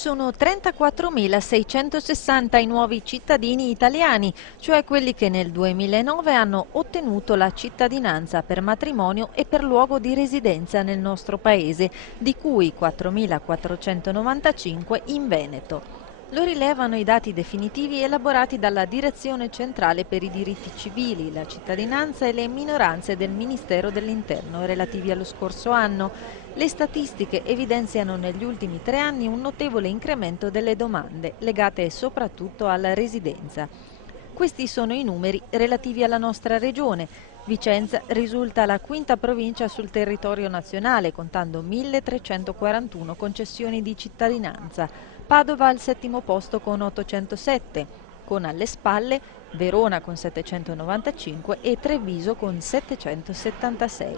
Sono 34.660 i nuovi cittadini italiani, cioè quelli che nel 2009 hanno ottenuto la cittadinanza per matrimonio e per luogo di residenza nel nostro paese, di cui 4.495 in Veneto. Lo rilevano i dati definitivi elaborati dalla Direzione Centrale per i Diritti Civili, la cittadinanza e le minoranze del Ministero dell'Interno relativi allo scorso anno. Le statistiche evidenziano negli ultimi 3 anni un notevole incremento delle domande, legate soprattutto alla residenza. Questi sono i numeri relativi alla nostra regione. Vicenza risulta la quinta provincia sul territorio nazionale, contando 1.341 concessioni di cittadinanza. Padova al settimo posto con 807, con alle spalle Verona con 795 e Treviso con 776.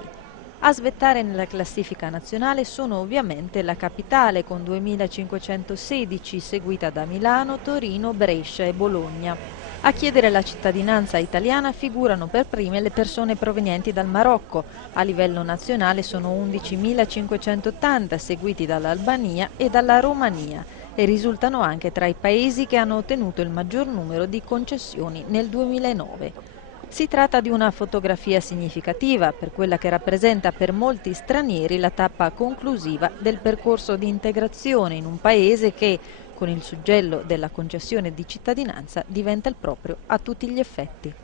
A svettare nella classifica nazionale sono ovviamente la capitale con 2.516, seguita da Milano, Torino, Brescia e Bologna. A chiedere la cittadinanza italiana figurano per prime le persone provenienti dal Marocco. A livello nazionale sono 11.580, seguiti dall'Albania e dalla Romania, e risultano anche tra i paesi che hanno ottenuto il maggior numero di concessioni nel 2009. Si tratta di una fotografia significativa per quella che rappresenta per molti stranieri la tappa conclusiva del percorso di integrazione in un paese che, con il suggello della concessione di cittadinanza, diventa il proprio a tutti gli effetti.